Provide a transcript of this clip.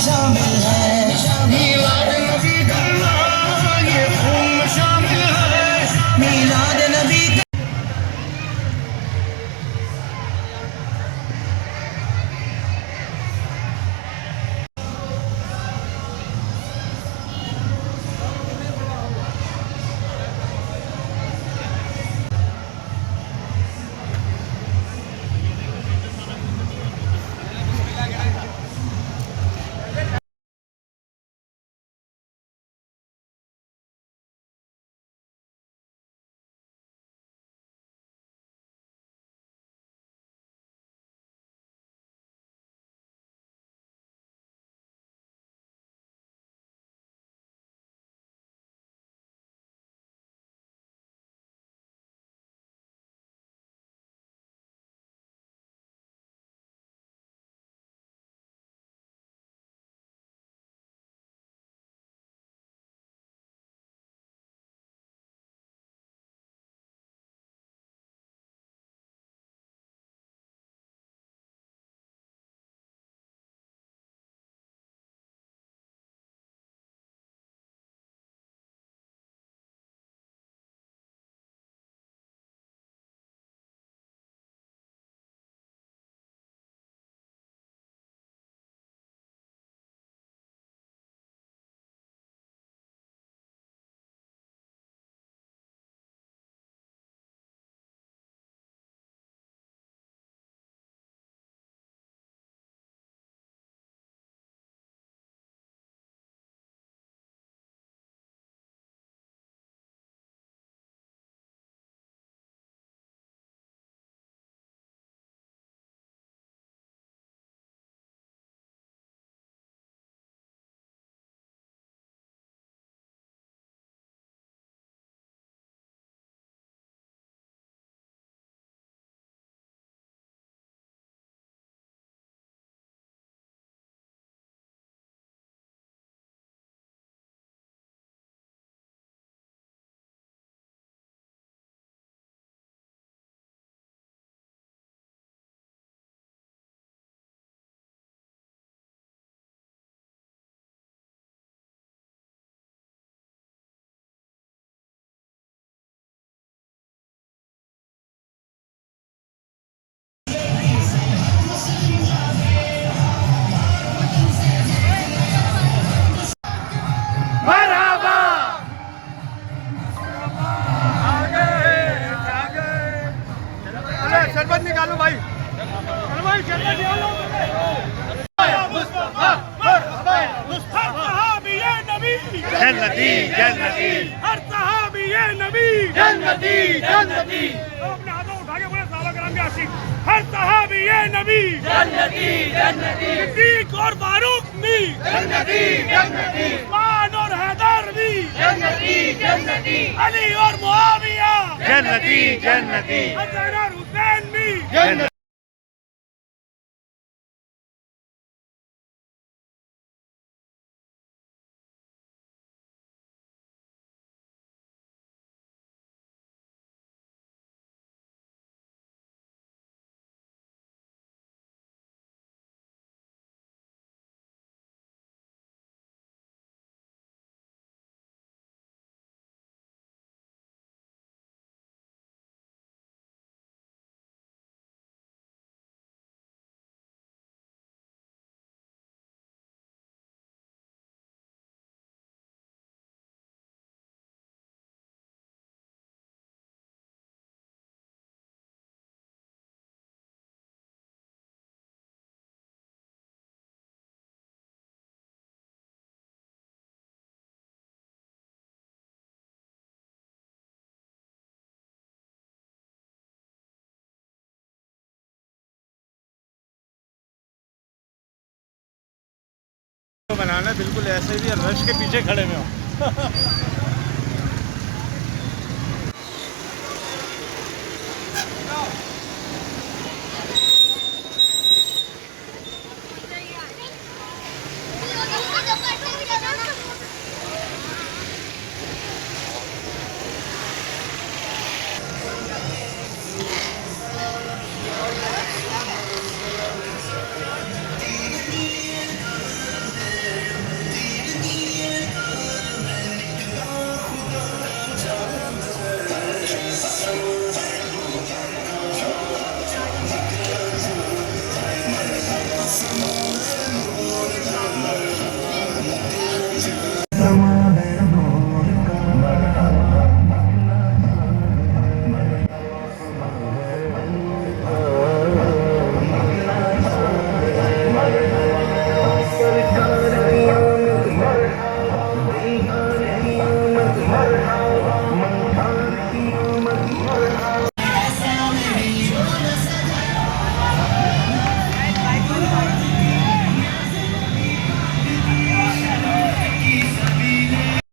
शामिल है, मीलाद नबी करना ये खून में शामिल है, मीलाद नबी। शरबत निकालो भाई, चलो भाई शरबत निकालो। जन्नती जन्नती हर सहाबी ये नबी जन्नती जन्नती अपने हाथों उठा के बोले साहबा करम के आशिक, हर सहाबी ये नबी जन्नती जन्नती सिद्दीक और फारूक भी, जन्नती जन्नती उस्मान और हैदर भी, जन्नती जन्नती अली और मुआविया, जन्नती जन्नती हसन और हुसैन भी। जन्नती। बनाना बिल्कुल ऐसे ही रश के पीछे खड़े में हो।